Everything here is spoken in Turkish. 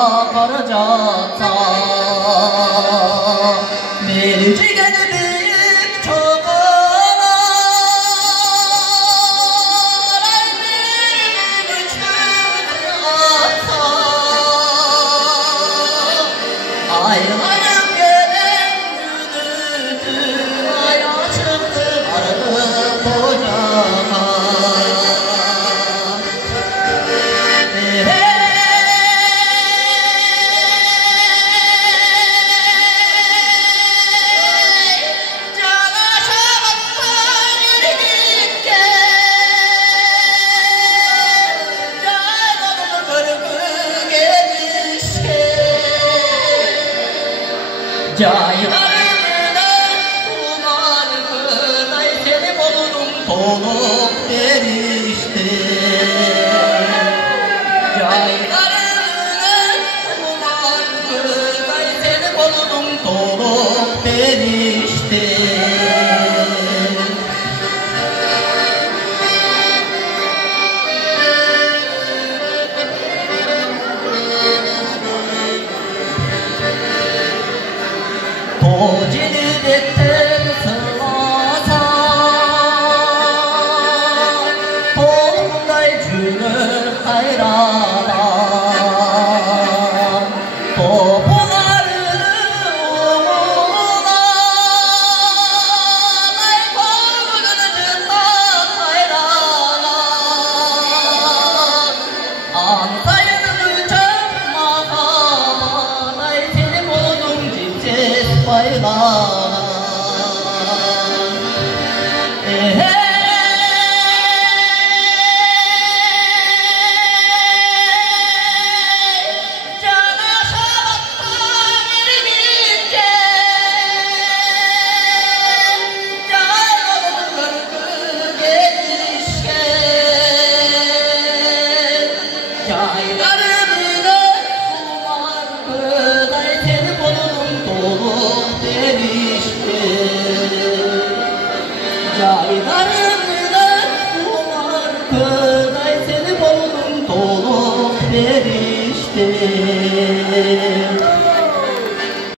Karacakta Mericigen büyük çobanlar ellerini güçlü atsa aylarım gelen günüdür aya çıktı arı kocaman. Caylarından kumar kınay seni boludum tolup verişti. Caylarından kumar kınay seni boludum tolup verişti. Cilidetten sılasan Tolunday cünür hayradan Topularını umulan Ay korkunu cından hayradan Antayını çakmadan Ay seni buldum cipces baylan Caylarımdan kumar kınay seni buldum tolup verişti.